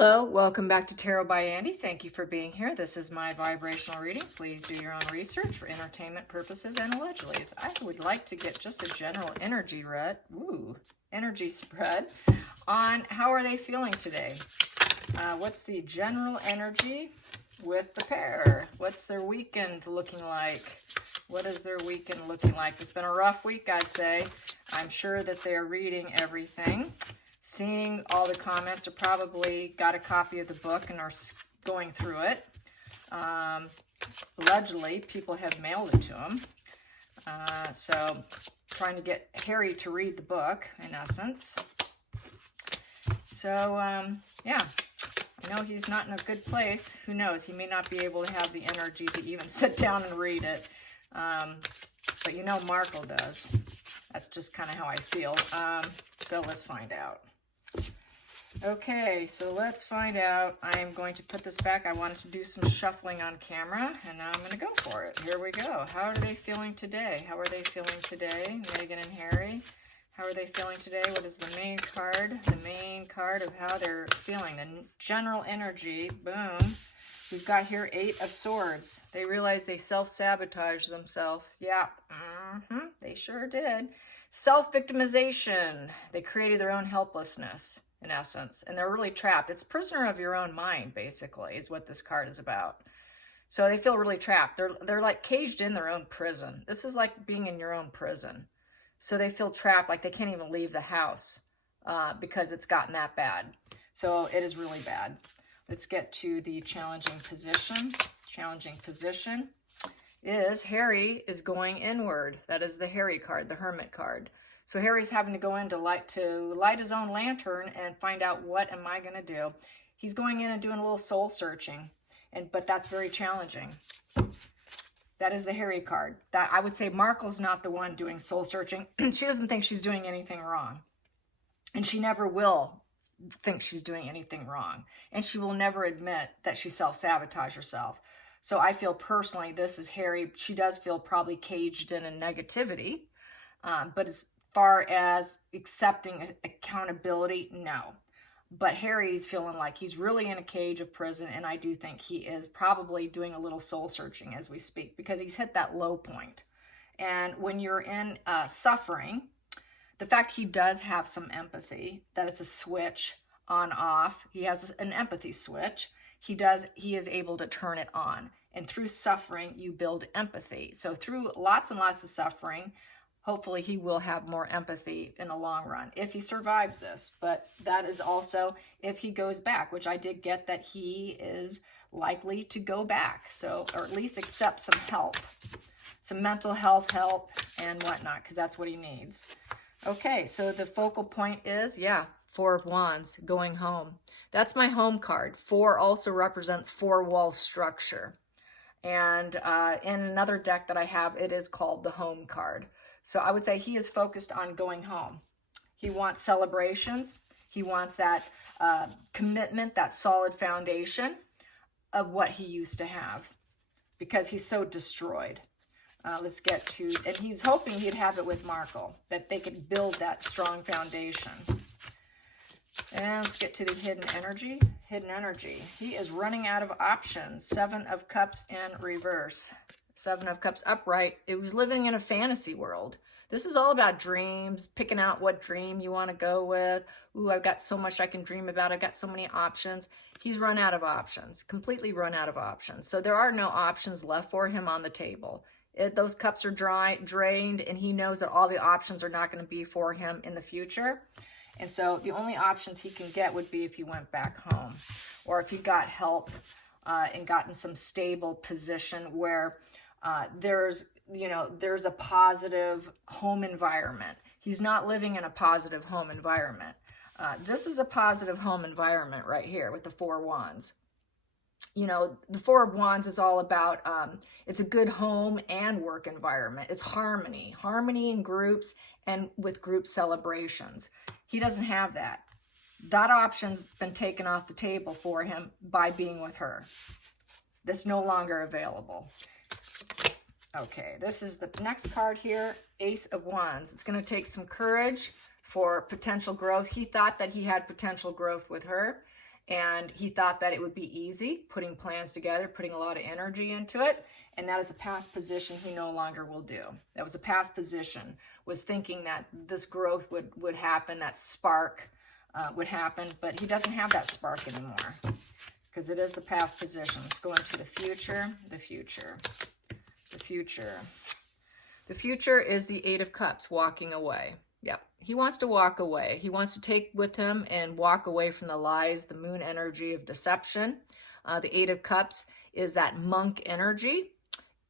Hello, welcome back to Tarot by Andy. Thank you for being here. This is my vibrational reading. Please do your own research for entertainment purposes and allegedly. I would like to get just a general energy energy spread on how are they feeling today. What's the general energy with the pair? What's their weekend looking like? What is their weekend looking like? It's been a rough week, I'd say. I'm sure that they're reading everything, seeing all the comments, or probably got a copy of the book and are going through it. Allegedly, people have mailed it to them. So trying to get Harry to read the book, in essence. So, yeah, I know he's not in a good place. Who knows? He may not be able to have the energy to even sit down and read it. But you know Markle does. That's just kind of how I feel. So let's find out. Okay, so let's find out. I am going to put this back. I wanted to do some shuffling on camera, and now I'm going to go for it. Here we go. How are they feeling today? How are they feeling today? Meghan and Harry. How are they feeling today? What is the main card? The main card of how they're feeling. The general energy. Boom. We've got here 8 of Swords. They realize they self-sabotaged themselves. Yeah, they sure did. Self-victimization. They created their own helplessness, in essence, and they're really trapped. It's prisoner of your own mind, basically, is what this card is about. So they feel really trapped. They're like caged in their own prison. This is like being in your own prison. So they feel trapped, like they can't even leave the house because it's gotten that bad. So it is really bad. Let's get to the challenging position. Challenging position is Harry is going inward. That is the Harry card, the Hermit card. So Harry's having to go in to light his own lantern and find out, what am I going to do? He's going in and doing a little soul searching, but that's very challenging. That is the Harry card. That I would say Markle's not the one doing soul searching. She doesn't think she's doing anything wrong, and she never will think she's doing anything wrong, and she will never admit that she self-sabotaged herself. So I feel personally this is Harry. She does feel probably caged in negativity, but as far as accepting accountability, no. But Harry's feeling like he's really in a cage of prison, and I do think he is probably doing a little soul searching as we speak, because he's hit that low point. And when you're in suffering, the fact he does have some empathy, that it's a switch on off, he has an empathy switch, he is able to turn it on. And through suffering, you build empathy. So through lots and lots of suffering, hopefully he will have more empathy in the long run, if he survives this. But that is also if he goes back, which I did get that he is likely to go back. So, or at least accept some help, some mental health help and whatnot, because that's what he needs. Okay, so the focal point is, yeah, 4 of Wands, going home. That's my home card. 4 also represents 4-wall structure. And in another deck that I have, it is called the home card. So I would say he is focused on going home. He wants celebrations. He wants that commitment, that solid foundation of what he used to have, because he's so destroyed. Let's get to, and he's hoping he'd have it with Markle, that they could build that strong foundation. And let's get to the hidden energy. Hidden energy. He is running out of options. 7 of Cups in reverse. 7 of Cups upright. It was living in a fantasy world. This is all about dreams, picking out what dream you want to go with. Ooh, I've got so much I can dream about. I've got so many options. He's run out of options, completely run out of options. So there are no options left for him on the table. Those cups are drained, and he knows that all the options are not going to be for him in the future. And so the only options he can get would be if he went back home, or if he got help and got in some stable position where there's a positive home environment. He's not living in a positive home environment. This is a positive home environment right here with the 4 Wands. You know, the 4 of Wands is all about, it's a good home and work environment. It's harmony in groups and with group celebrations. He doesn't have that. That option's been taken off the table for him by being with her. That's no longer available. Okay, this is the next card here, Ace of Wands. It's going to take some courage for potential growth. He thought that he had potential growth with her, And he thought that it would be easy, putting plans together, putting a lot of energy into it. And that is a past position he no longer will do. That was a past position, was thinking that this growth would happen, that spark would happen. But he doesn't have that spark anymore, because it is the past position. Let's go into the future, the future, the future. The future is the Eight of Cups, walking away. Yep. He wants to walk away. He wants to take with him and walk away from the lies, the moon energy of deception. The Eight of Cups is that monk energy,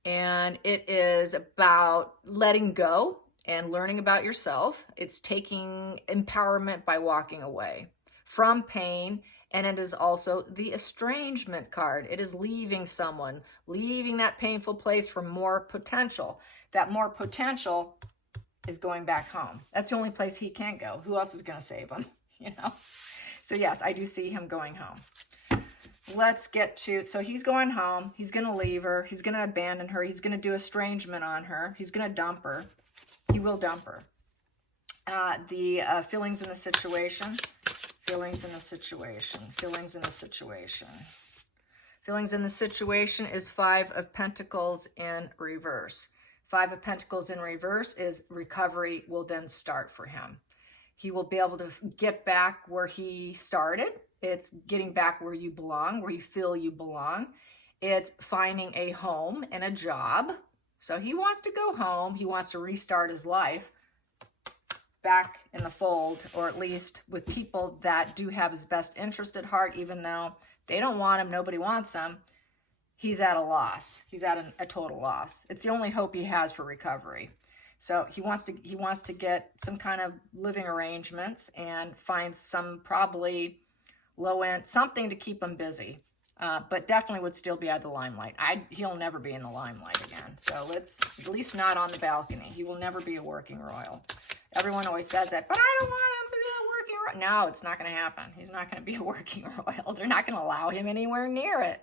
and it is about letting go and learning about yourself. It's taking empowerment by walking away from pain, and it is also the estrangement card. It is leaving someone, leaving that painful place for more potential. That more potential is going back home. That's the only place he can't go. Who else is going to save him? You know? So yes, I do see him going home. Let's get to, so he's going home. He's going to leave her. He's going to abandon her. He's going to do estrangement on her. He's going to dump her. He will dump her. The feelings in the situation. Feelings in the situation. Feelings in the situation. Feelings in the situation is Five of Pentacles in reverse. Five of Pentacles in reverse is recovery will then start for him. He will be able to get back where he started. It's getting back where you belong, where you feel you belong. It's finding a home and a job. So he wants to go home. He wants to restart his life back in the fold, or at least with people that do have his best interest at heart, even though they don't want him, nobody wants him. He's at a loss. He's at a total loss. It's the only hope he has for recovery. So he wants to get some kind of living arrangements and find some probably low end, something to keep him busy. But definitely would still be out of the limelight. He'll never be in the limelight again. So let's, at least not on the balcony. He will never be a working royal. Everyone always says that, but I don't want him to be a working royal. No, it's not going to happen. He's not going to be a working royal. They're not going to allow him anywhere near it.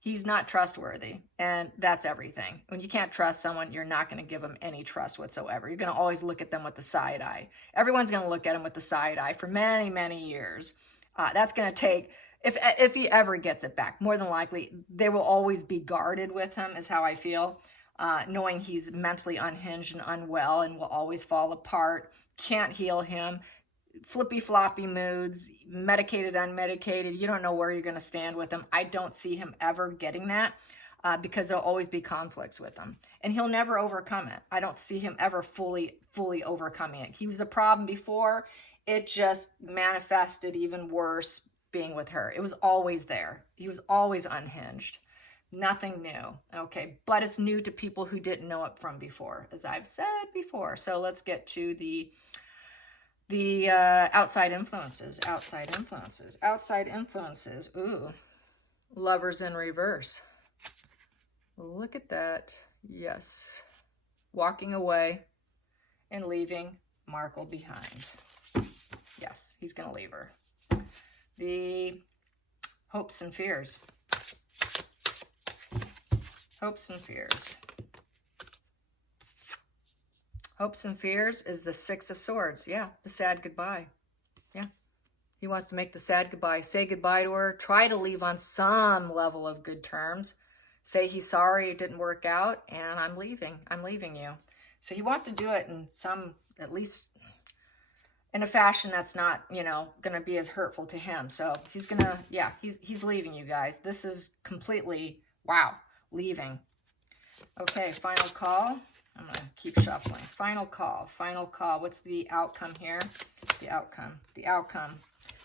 He's not trustworthy, and that's everything. When you can't trust someone, you're not going to give them any trust whatsoever. You're going to always look at them with the side eye. Everyone's going to look at him with the side eye for many, many years. That's going to take, if he ever gets it back, more than likely, they will always be guarded with him, is how I feel, knowing he's mentally unhinged and unwell and will always fall apart, can't heal him. Flippy floppy moods, medicated, unmedicated. You don't know where you're going to stand with him. I don't see him ever getting that because there'll always be conflicts with him, and he'll never overcome it. I don't see him ever fully overcoming it. He was a problem before. It just manifested even worse being with her. It was always there. He was always unhinged. Nothing new. Okay, but it's new to people who didn't know it from before, as I've said before. So let's get to the outside influences. Ooh, Lovers in reverse. Look at that. Yes. Walking away and leaving Markle behind. Yes, he's going to leave her. The hopes and fears. Hopes and fears. Hopes and fears is the Six of Swords. Yeah, the sad goodbye. Yeah. He wants to make the sad goodbye. Say goodbye to her. Try to leave on some level of good terms. Say he's sorry it didn't work out, and I'm leaving. I'm leaving you. So he wants to do it in some, at least in a fashion that's not, you know, going to be as hurtful to him. So he's going to, yeah, he's leaving you guys. This is completely, wow, leaving. Okay, final call. I'm going to keep shuffling. Final call. What's the outcome here? The outcome.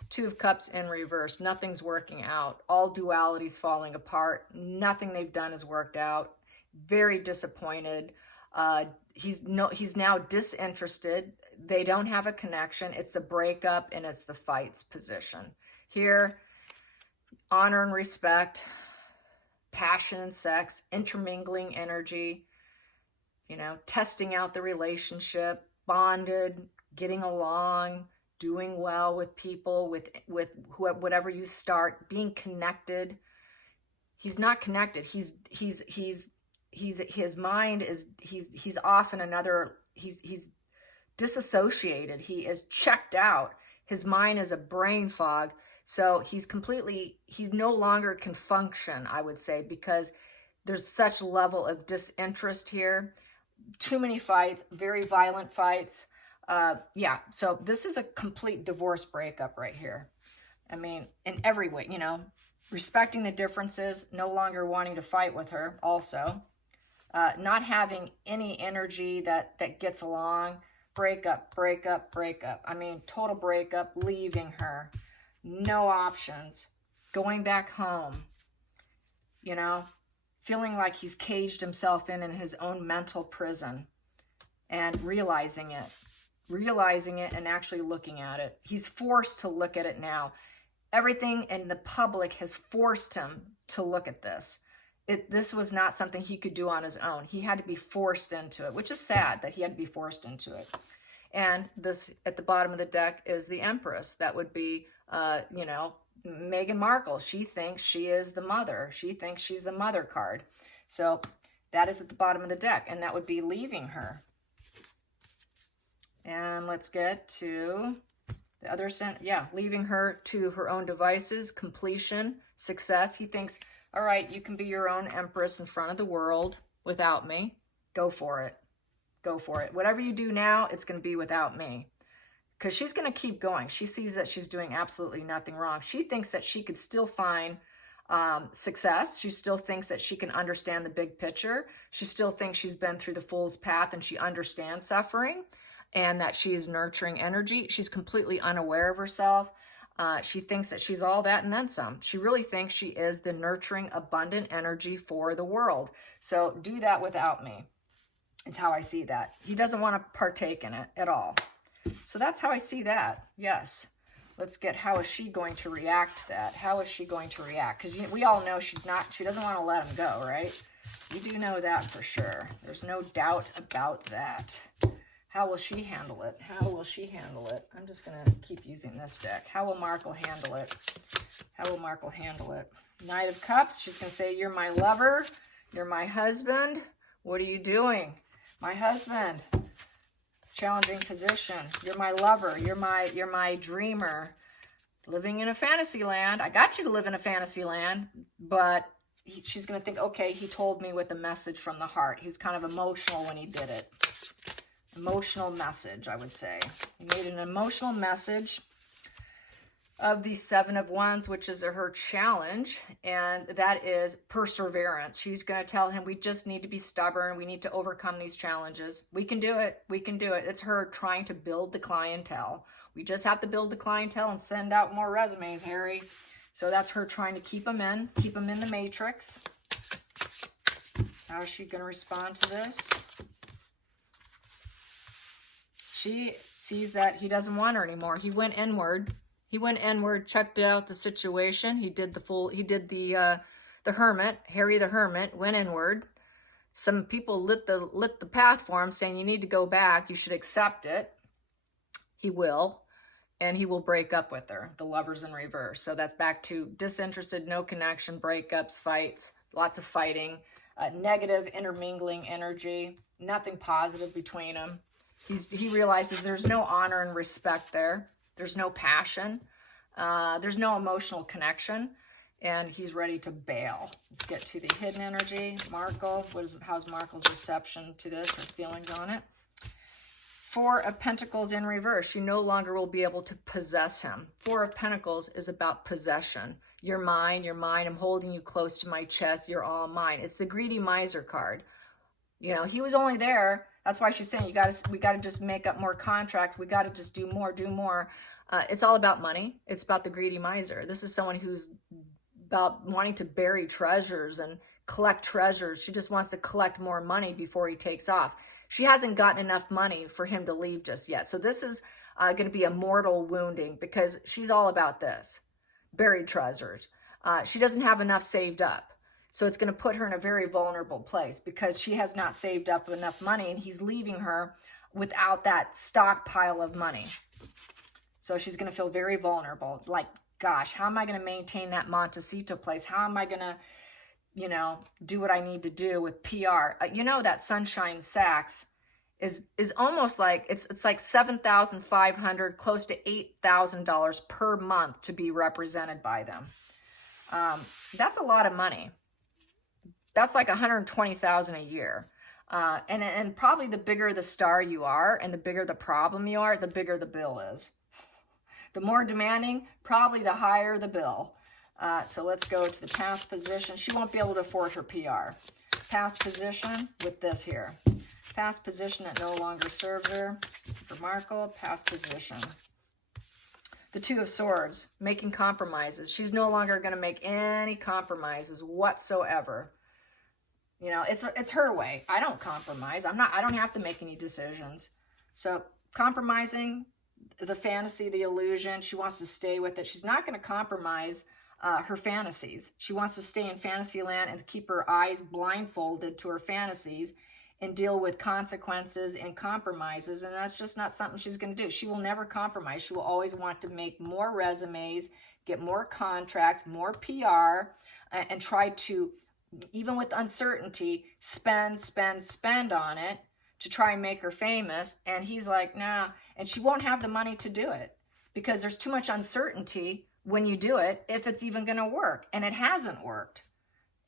Two of Cups in reverse. Nothing's working out. All dualities falling apart. Nothing they've done has worked out. Very disappointed. He's now disinterested. They don't have a connection. It's the breakup and it's the fights position. Here, honor and respect, passion and sex, intermingling energy, you know, testing out the relationship, bonded, getting along, doing well with people, with whatever you start, being connected. He's not connected. His mind is, he's off in another, he's disassociated. He is checked out. His mind is a brain fog. So he no longer can function, I would say, because there's such level of disinterest here. Too many fights, very violent fights. Yeah, so this is a complete divorce breakup right here. I mean, in every way, you know, respecting the differences, no longer wanting to fight with her also. Not having any energy that gets along. Breakup, breakup, breakup. I mean, total breakup, leaving her. No options. Going back home. You know, feeling like he's caged himself in his own mental prison and realizing it and actually looking at it. He's forced to look at it now. Everything in the public has forced him to look at this. This was not something he could do on his own. He had to be forced into it, which is sad that he had to be forced into it. And this, at the bottom of the deck, is the Empress. That would be, you know, Meghan Markle. She thinks she is the mother. She thinks she's the mother card. So that is at the bottom of the deck, and that would be leaving her. And let's get to the other side. Yeah, leaving her to her own devices, completion, success. He thinks, all right, you can be your own empress in front of the world without me. Go for it. Go for it. Whatever you do now, it's going to be without me. Because she's going to keep going. She sees that she's doing absolutely nothing wrong. She thinks that she could still find success. She still thinks that she can understand the big picture. She still thinks she's been through the fool's path and she understands suffering and that she is nurturing energy. She's completely unaware of herself. She thinks that she's all that and then some. She really thinks she is the nurturing, abundant energy for the world. So do that without me. Is how I see that. He doesn't want to partake in it at all. So that's how I see that. Yes. Let's get, how is she going to react to that? How is she going to react? Because we all know she doesn't want to let him go, right? You do know that for sure. There's no doubt about that. How will she handle it? How will she handle it? I'm just going to keep using this deck. How will Markle handle it? How will Markle handle it? Knight of Cups. She's going to say, you're my lover. You're my husband. What are you doing? My husband. Challenging position. You're my lover. You're my dreamer. Living in a fantasy land. I got you to live in a fantasy land, but she's going to think, okay, he told me with a message from the heart. He was kind of emotional when he did it. Emotional message, I would say. He made an emotional message of the Seven of Wands, which is her challenge, and that is perseverance. She's going to tell him, we just need to be stubborn. We need to overcome these challenges. We can do it. We can do it. It's her trying to build the clientele. We just have to build the clientele and send out more resumes, Harry. So that's her trying to keep them in the matrix. How is she going to respond to this? She sees that he doesn't want her anymore. He went inward. He went inward, checked out the situation. He did the hermit. Harry the Hermit went inward. Some people lit the path for him, saying you need to go back. You should accept it. He will, and he will break up with her. The Lovers in reverse. So that's back to disinterested, no connection, breakups, fights, lots of fighting, negative intermingling energy, nothing positive between them. He realizes there's no honor and respect there. There's no passion. There's no emotional connection. And he's ready to bail. Let's get to the hidden energy. Markle. How's Markle's reception to this, or feelings on it? Four of Pentacles in reverse. You no longer will be able to possess him. Four of Pentacles is about possession. You're mine. You're mine. I'm holding you close to my chest. You're all mine. It's the greedy miser card. You know, he was only there. That's why she's saying we got to just make up more contracts. We got to just do more. It's all about money. It's about the greedy miser. This is someone who's about wanting to bury treasures and collect treasures. She just wants to collect more money before he takes off. She hasn't gotten enough money for him to leave just yet. So this is going to be a mortal wounding because she's all about this. Buried treasures. She doesn't have enough saved up. So it's going to put her in a very vulnerable place because she has not saved up enough money and he's leaving her without that stockpile of money. So she's going to feel very vulnerable. Like, gosh, how am I going to maintain that Montecito place? How am I going to, you know, do what I need to do with PR? You know that Sunshine Sachs is almost like, it's like $7,500, close to $8,000 per month to be represented by them. That's a lot of money. That's like $120,000 a year. And probably the bigger the star you are and the bigger the problem you are, the bigger the bill is. The more demanding, probably the higher the bill. So let's go to the past position. She won't be able to afford her PR. Past position with this here. Past position that no longer serves her. For Markle, past position. The Two of Swords, making compromises. She's no longer going to make any compromises whatsoever. You know, it's her way. I don't compromise. I don't have to make any decisions. So compromising, the fantasy, the illusion, she wants to stay with it. She's not going to compromise her fantasies. She wants to stay in fantasy land and keep her eyes blindfolded to her fantasies and deal with consequences and compromises. And that's just not something she's going to do. She will never compromise. She will always want to make more resumes, get more contracts, more PR, and try to, even with uncertainty, spend on it to try and make her famous. And he's like, nah. And she won't have the money to do it because there's too much uncertainty when you do it, if it's even going to work. And it hasn't worked.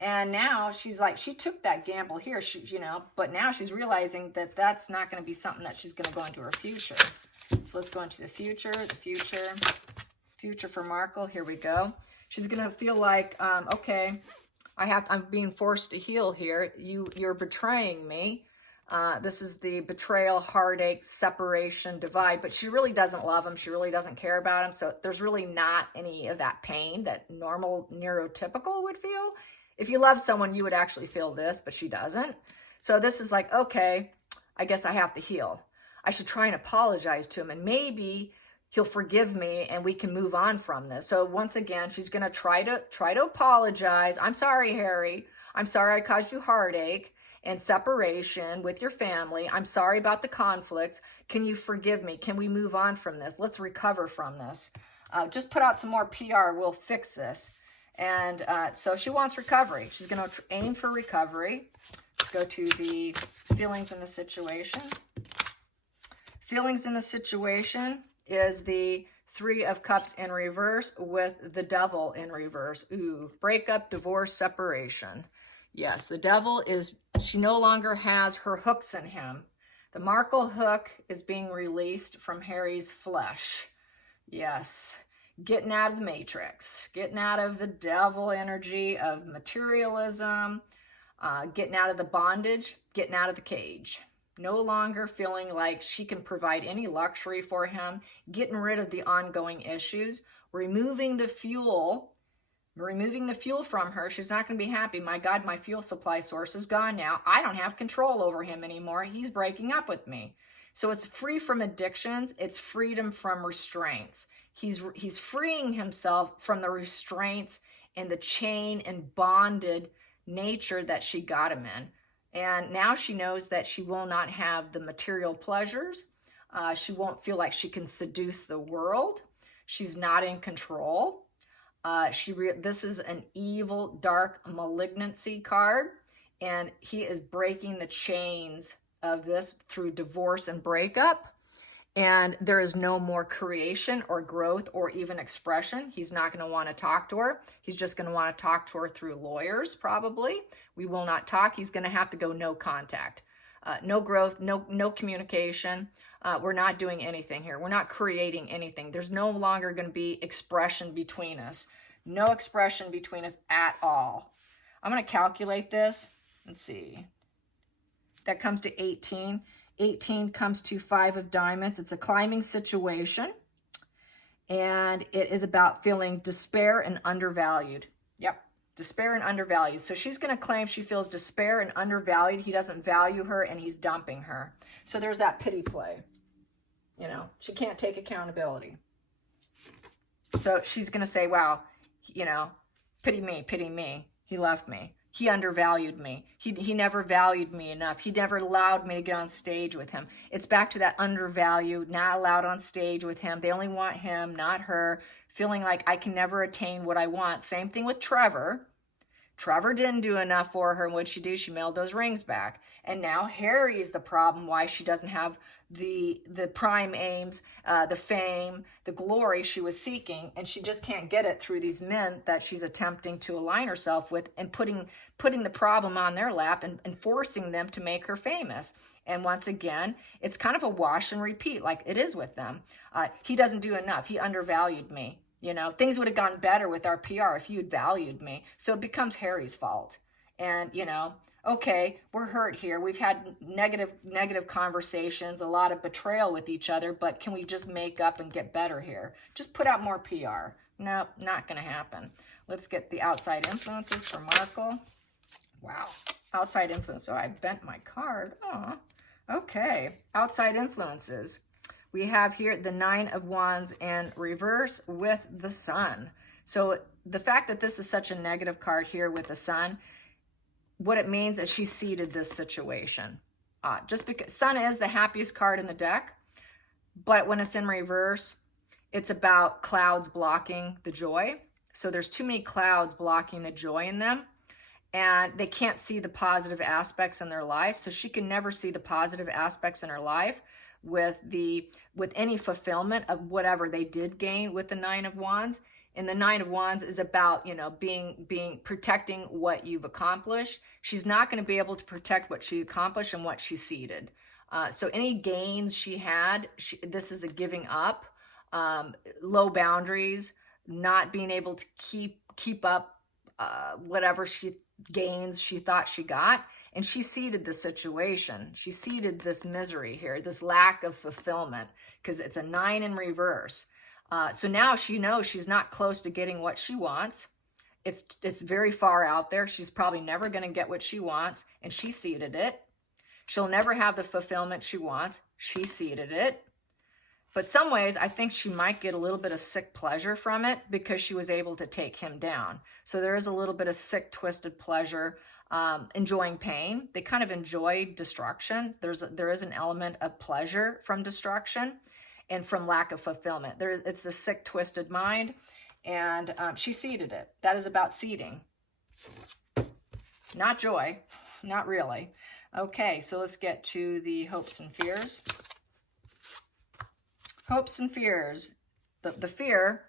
And now she's like, she took that gamble here, you know, but now she's realizing that that's not going to be something that she's going to go into her future. So let's go into the future for Markle. Here we go. She's going to feel like, okay, I'm being forced to heal here. You're betraying me. This is the betrayal, heartache, separation, divide, but she really doesn't love him. She really doesn't care about him. So there's really not any of that pain that normal neurotypical would feel. If you love someone, you would actually feel this, but she doesn't. So this is like, okay, I guess I have to heal. I should try and apologize to him, and maybe he'll forgive me and we can move on from this. So once again, she's going to try to apologize. I'm sorry, Harry. I'm sorry I caused you heartache and separation with your family. I'm sorry about the conflicts. Can you forgive me? Can we move on from this? Let's recover from this. Just put out some more PR. We'll fix this. And so she wants recovery. She's going to aim for recovery. Let's go to the feelings in the situation. Feelings in the situation is the Three of Cups in reverse with the Devil in reverse. Ooh, breakup, divorce, separation. Yes, the Devil is, she no longer has her hooks in him. The Markle hook is being released from Harry's flesh. Yes. Getting out of the matrix, getting out of the devil energy of materialism, getting out of the bondage, getting out of the cage. No longer feeling like she can provide any luxury for him, getting rid of the ongoing issues, removing the fuel from her. She's not going to be happy. My God, my fuel supply source is gone now. I don't have control over him anymore. He's breaking up with me. So it's free from addictions. It's freedom from restraints. He's freeing himself from the restraints and the chain and bonded nature that she got him in. And now she knows that she will not have the material pleasures. She won't feel like she can seduce the world. She's not in control. This is an evil, dark malignancy card. And he is breaking the chains of this through divorce and breakup. And there is no more creation or growth or even expression. He's not going to want to talk to her. He's just going to want to talk to her through lawyers, probably. We will not talk. He's going to have to go no contact. No growth, no communication. We're not doing anything here. We're not creating anything. There's no longer going to be expression between us. No expression between us at all. I'm going to calculate this. Let's see. That comes to 18. 18 comes to 5 of diamonds. It's a climbing situation. And it is about feeling despair and undervalued. Yep, despair and undervalued. So she's going to claim she feels despair and undervalued. He doesn't value her and he's dumping her. So there's that pity play. You know, she can't take accountability. So she's going to say, wow, you know, pity me. He left me. He undervalued me. He never valued me enough. He never allowed me to get on stage with him. It's back to that undervalued, not allowed on stage with him. They only want him, not her, feeling like I can never attain what I want. Same thing with Trevor. Trevor didn't do enough for her. And what'd she do? She mailed those rings back. And now Harry's the problem why she doesn't have the prime aims, the fame, the glory she was seeking. And she just can't get it through these men that she's attempting to align herself with, and putting the problem on their lap and forcing them to make her famous. And once again, it's kind of a wash and repeat, like it is with them. He doesn't do enough. He undervalued me. You know, things would have gone better with our PR if you had valued me. So it becomes Harry's fault. And, you know, okay, we're hurt here. We've had negative conversations, a lot of betrayal with each other, but can we just make up and get better here? Just put out more PR. No, not going to happen. Let's get the outside influences for Markle. Wow. Outside influence. So I bent my card. Oh, okay. Outside influences. We have here the 9 of Wands in reverse with the Sun. So the fact that this is such a negative card here with the Sun, what it means is she seeded this situation. Just because Sun is the happiest card in the deck, but when it's in reverse, it's about clouds blocking the joy. So there's too many clouds blocking the joy in them, and they can't see the positive aspects in their life. So she can never see the positive aspects in her life with any fulfillment of whatever they did gain with the 9 of Wands. And the 9 of Wands is about, you know, protecting what you've accomplished. She's not going to be able to protect what she accomplished and what she seeded. So any gains she had, this is a giving up, low boundaries, not being able to keep up whatever gains she thought she got. And she seeded the situation. She seeded this misery here, this lack of fulfillment, because it's a 9 in reverse. So now she knows she's not close to getting what she wants. It's very far out there. She's probably never going to get what she wants, and she seeded it. She'll never have the fulfillment she wants. She seeded it. But some ways, I think she might get a little bit of sick pleasure from it because she was able to take him down. So there is a little bit of sick, twisted pleasure, enjoying pain. They kind of enjoy destruction. There is an element of pleasure from destruction and from lack of fulfillment. It's a sick, twisted mind, and she seeded it. That is about seeding. Not joy, not really. Okay, so let's get to the hopes and fears. Hopes and fears. The fear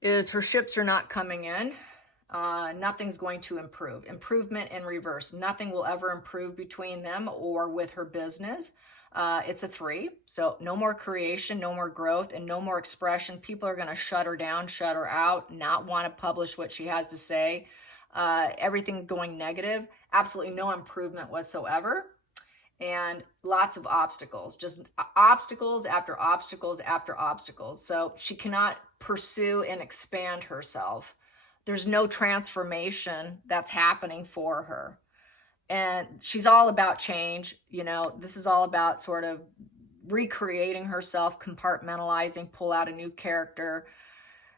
is her ships are not coming in. Nothing's going to improve. Improvement in reverse. Nothing will ever improve between them or with her business. It's a 3. So no more creation, no more growth, and no more expression. People are going to shut her down, shut her out, not want to publish what she has to say. Everything going negative. Absolutely no improvement whatsoever. And lots of obstacles, just obstacles after obstacles after obstacles. So she cannot pursue and expand herself. There's no transformation that's happening for her. And she's all about change. You know, this is all about sort of recreating herself, compartmentalizing, pull out a new character.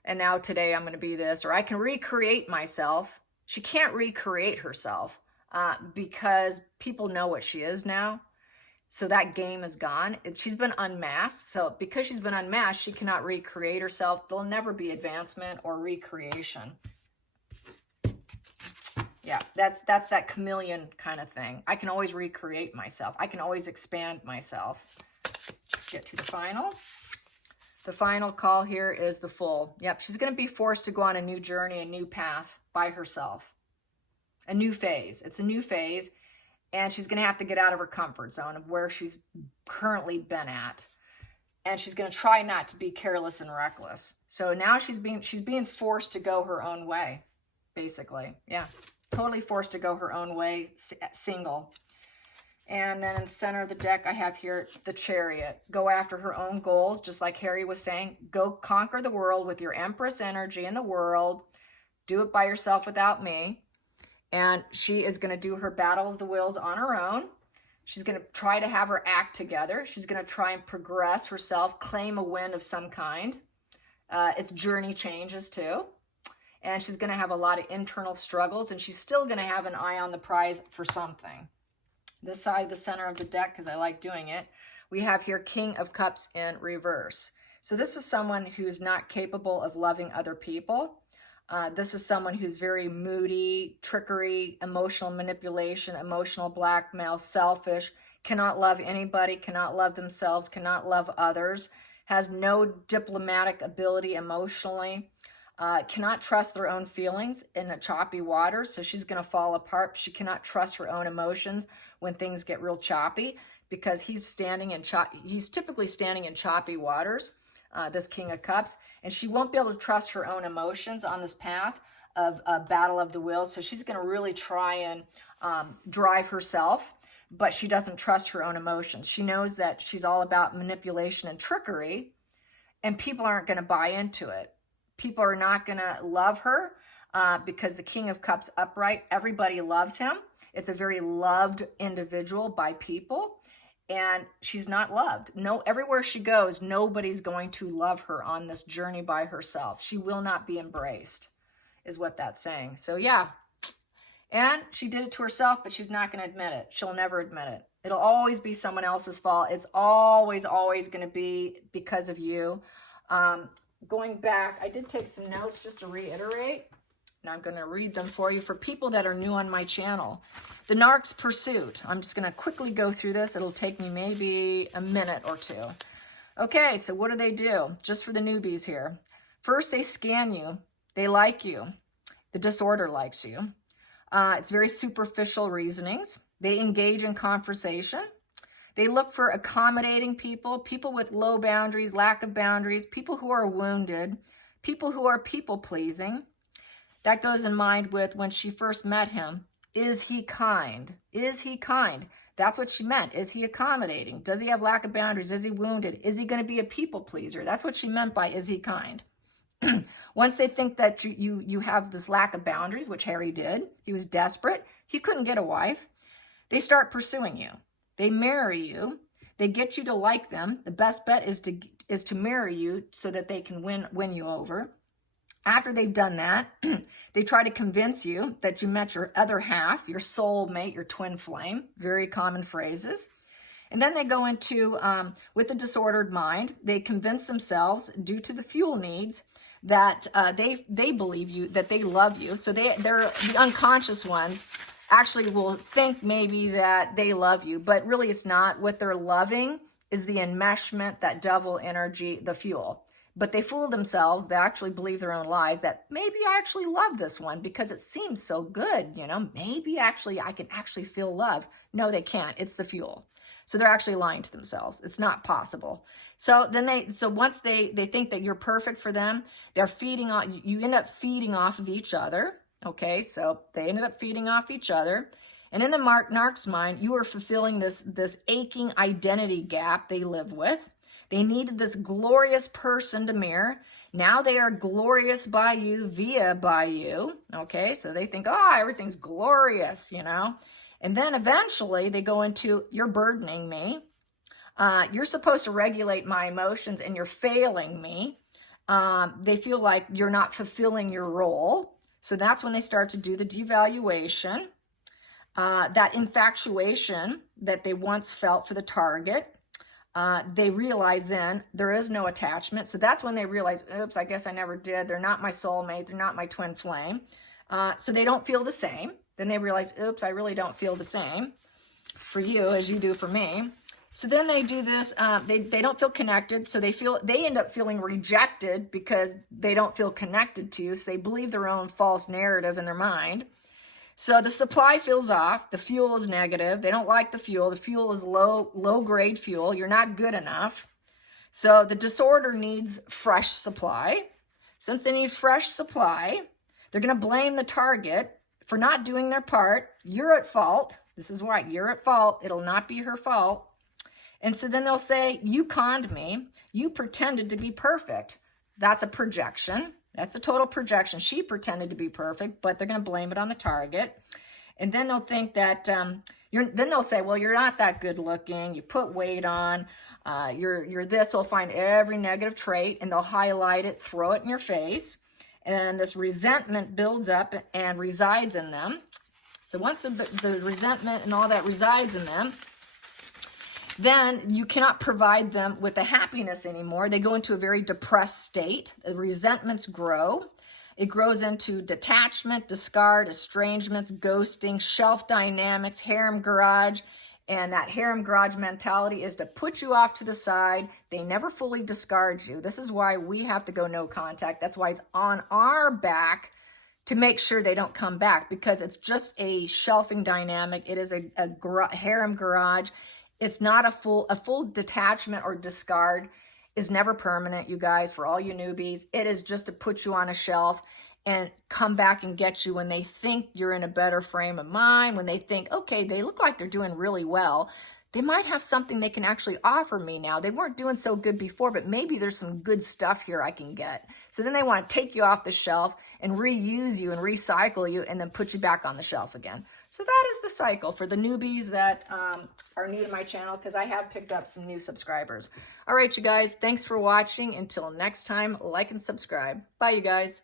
And now today I'm going to be this, or I can recreate myself. She can't recreate herself. Because people know what she is now. So that game is gone. She's been unmasked. So because she's been unmasked, she cannot recreate herself. There'll never be advancement or recreation. Yeah, that's that chameleon kind of thing. I can always recreate myself. I can always expand myself. Let's get to the final. The final call here is the Fool. Yep, she's going to be forced to go on a new journey, a new path by herself. A new phase. It's a new phase, and she's going to have to get out of her comfort zone of where she's currently been at. And she's going to try not to be careless and reckless. So now she's being forced to go her own way, basically. Yeah, totally forced to go her own way, single. And then in the center of the deck, I have here the Chariot. Go after her own goals, just like Harry was saying. Go conquer the world with your Empress energy in the world. Do it by yourself without me. And she is going to do her battle of the wills on her own. She's going to try to have her act together. She's going to try and progress herself, claim a win of some kind. It's journey changes too. And she's going to have a lot of internal struggles, and she's still going to have an eye on the prize for something. This side, the center of the deck, because I like doing it, we have here King of Cups in reverse. So this is someone who's not capable of loving other people. This is someone who's very moody, trickery, emotional manipulation, emotional blackmail, selfish, cannot love anybody, cannot love themselves, cannot love others, has no diplomatic ability emotionally, cannot trust their own feelings in a choppy water, so she's going to fall apart. She cannot trust her own emotions when things get real choppy, because he's typically standing in choppy waters, this King of Cups, and she won't be able to trust her own emotions on this path of a battle of the wills. So she's going to really try and drive herself, but she doesn't trust her own emotions. She knows that she's all about manipulation and trickery, and people aren't going to buy into it. People are not going to love her because the King of Cups upright, everybody loves him. It's a very loved individual by people, and she's not loved. No, everywhere she goes, nobody's going to love her on this journey by herself. She will not be embraced, is what that's saying. So yeah, and she did it to herself, but she's not going to admit it. She'll never admit it. It'll always be someone else's fault. It's always going to be because of you. Going back, I did take some notes just to reiterate, and I'm going to read them for you for people that are new on my channel. The Narc's Pursuit. I'm just going to quickly go through this. It'll take me maybe a minute or two. Okay, so what do? Just for the newbies here. First, they scan you. They like you. The disorder likes you. It's very superficial reasonings. They engage in conversation. They look for accommodating people, people with low boundaries, lack of boundaries, people who are wounded, people who are people-pleasing. That goes in mind with when she first met him. Is he kind? Is he kind? That's what she meant. Is he accommodating? Does he have lack of boundaries? Is he wounded? Is he going to be a people-pleaser? That's what she meant by is he kind? Once they think that you have this lack of boundaries, which Harry did, he was desperate, he couldn't get a wife, they start pursuing you. They marry you. They get you to like them. The best bet is to marry you so that they can win you over. After they've done that, they try to convince you that you met your other half, your soulmate, your twin flame. Very common phrases. And then they go into, with a disordered mind, they convince themselves, due to the fuel needs, that they believe you, that they love you. So they're the unconscious ones actually will think maybe that they love you, but really it's not. What they're loving is the enmeshment, that devil energy, the fuel. But they fool themselves. They actually believe their own lies that maybe I actually love this one because it seems so good, you know, maybe actually I can actually feel love. No, they can't. It's the fuel. So they're actually lying to themselves. It's not possible. So then once they think that you're perfect for them, they're feeding on, you end up feeding off of each other. Okay, so they ended up feeding off each other. And in the narc's mind, you are fulfilling this aching identity gap they live with. They needed this glorious person to mirror. Now they are glorious by you, by you. Okay, so they think, oh, everything's glorious, you know. And then eventually they go into, you're burdening me. You're supposed to regulate my emotions and you're failing me. They feel like you're not fulfilling your role. So that's when they start to do the devaluation, that infatuation that they once felt for the target. They realize then there is no attachment. So that's when they realize, oops, I guess I never did. They're not my soulmate. They're not my twin flame. So they don't feel the same. Then they realize, oops, I really don't feel the same for you as you do for me. So then they do this, they don't feel connected, so they end up feeling rejected because they don't feel connected to you, so they believe their own false narrative in their mind. So the supply fills off, the fuel is negative, they don't like the fuel is low grade fuel, you're not good enough. So the disorder needs fresh supply. Since they need fresh supply, they're going to blame the target for not doing their part. You're at fault. This is why you're at fault. It'll not be her fault. And so then they'll say, you conned me. You pretended to be perfect. That's a projection. That's a total projection. She pretended to be perfect, but they're going to blame it on the target. And then they'll think that, then they'll say, well, you're not that good looking. You put weight on. You're this. They'll find every negative trait and they'll highlight it, throw it in your face. And this resentment builds up and resides in them. So once the resentment and all that resides in them, then you cannot provide them with the happiness anymore. They go into a very depressed state. The resentments grow. It grows into detachment, discard, estrangements, ghosting, shelf dynamics, harem garage. And that harem garage mentality is to put you off to the side. They never fully discard you. This is why we have to go no contact. That's why it's on our back to make sure they don't come back, because it's just a shelving dynamic. It is a harem garage. It's not a full detachment or discard is never permanent, you guys, for all you newbies. It is just to put you on a shelf and come back and get you when they think you're in a better frame of mind, when they think, okay, they look like they're doing really well. They might have something they can actually offer me now. They weren't doing so good before, but maybe there's some good stuff here I can get. So then they want to take you off the shelf and reuse you and recycle you and then put you back on the shelf again. So that is the cycle for the newbies that are new to my channel, because I have picked up some new subscribers. All right, you guys, thanks for watching. Until next time, like and subscribe. Bye, you guys.